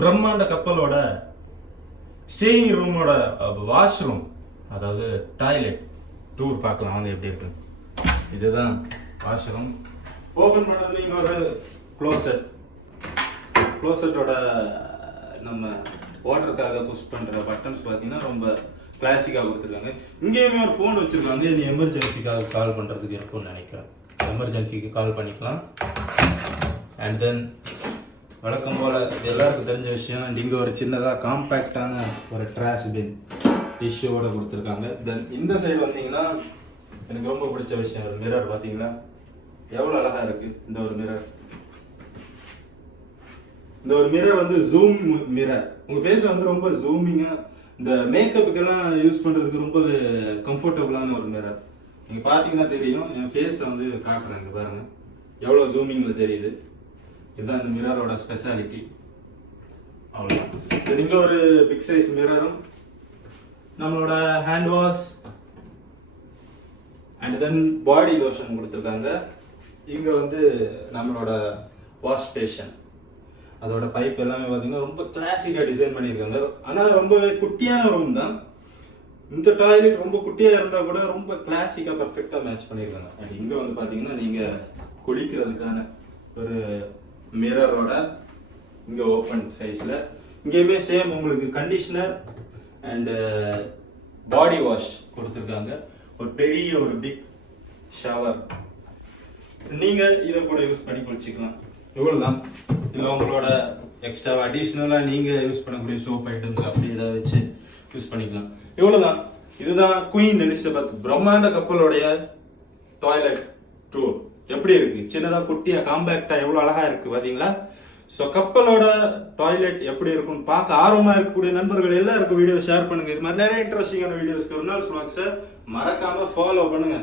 பிரம்மாண்ட கப்பலோட ஸ்டேயிங் ரூமோட வாஷ்ரூம், அதாவது டாய்லெட் டூர் பார்க்கலாம் வாங்க எப்படி இருக்கு. இதுதான் வாஷ்ரூம். ஓபன் பண்ணது இங்க ஒரு க்ளோசெட்டோட நம்ம வாட்டருக்காக புஷ் பண்ற பட்டன்ஸ் பார்த்தீங்கன்னா ரொம்ப கிளாசிக்காக கொடுத்துருக்காங்க. இங்கேயுமே ஒரு ஃபோன் வச்சிருக்காங்க. இது எமர்ஜென்சிக்காக கால் பண்ணுறதுக்கு இருக்கும்னு நினைக்கிறேன். எமர்ஜென்சிக்கு கால் பண்ணிக்கலாம். அண்ட் தென் வழக்கம் போல் எல்லாருக்கும் தெரிஞ்ச விஷயம், இங்கே ஒரு சின்னதாக காம்பேக்டான ஒரு ட்ராஷ் பின் டிஷ்யூவோட கொடுத்துருக்காங்க. தென் இந்த சைடு வந்தீங்கன்னா எனக்கு ரொம்ப பிடிச்ச விஷயம், ஒரு மிரர் பார்த்தீங்களா எவ்வளோ அழகாக இருக்குது. இந்த ஒரு மிரர் வந்து ஜூம் மிரர். உங்கள் ஃபேஸை வந்து ரொம்ப ஜூமிங்காக, இந்த மேக்கப்புக்கெல்லாம் யூஸ் பண்ணுறதுக்கு ரொம்ப கம்ஃபர்டபுளான ஒரு மிரர். நீங்கள் பார்த்தீங்கன்னா தெரியும், என் ஃபேஸை வந்து காட்டுறேன். இங்கே பாருங்கள் எவ்வளோ ஜூமிங்கில் தெரியுது. இதுதான் இந்த மிரரோட ஸ்பெஷாலிட்டி. அவ்வளோதான். இங்கே ஒரு பிக் சைஸ் மிரரும், நம்மளோட hand wash and then body lotion கொடுத்துருக்காங்க. இங்கே வந்து நம்மளோட வாஷ் ஸ்டேஷன், அதோட பைப் எல்லாமே பார்த்தீங்கன்னா ரொம்ப கிளாசிக்காக டிசைன் பண்ணியிருக்காங்க. ஆனால் ரொம்பவே குட்டியான ரூம் தான். இந்த டாய்லெட் ரொம்ப குட்டியாக இருந்தால் கூட ரொம்ப கிளாசிக்காக பர்ஃபெக்டாக மேட்ச் பண்ணியிருக்காங்க. அண்ட் இங்கே வந்து பார்த்தீங்கன்னா நீங்கள் குளிக்கிறதுக்கான ஒரு மிரரோட இங்கே ஓப்பன் சைஸில், இங்கேயுமே சேம் உங்களுக்கு கண்டிஷனர் அண்டு பாடி வாஷ் கொடுத்துருக்காங்க. ஒரு பெரிய ஒரு பிக் ஷவர், நீங்கள் இதை கூட யூஸ் பண்ணி குளிச்சிக்கலாம். இவ்வளோதான். இதில் உங்களோட எக்ஸ்ட்ரா அடிஷ்னலாக நீங்கள் யூஸ் பண்ணக்கூடிய சோப் ஐட்டம்ஸ் அப்படி ஏதாவது வச்சு யூஸ் பண்ணிக்கலாம். இவ்வளோதான். இதுதான் குயின் எலிசபெத் பிரம்மாண்ட கப்பலோடைய டாய்லெட் டூர். எப்படி இருக்கு? சின்னதாக குட்டியாக காம்பேக்டாக எவ்வளோ அழகாக இருக்குது பார்த்தீங்களா? ஸோ கப்பலோட டாய்லெட் எப்படி இருக்குன்னு பார்க்க ஆர்வமாக இருக்கக்கூடிய நண்பர்கள் எல்லாருக்கும் வீடியோ ஷேர் பண்ணுங்க. இது மாதிரி நிறைய இன்ட்ரெஸ்டிங்கான வீடியோஸ்க்கு ஒரு நாள் ஸ்வாக்ஸை மறக்காம ஃபாலோ பண்ணுங்க.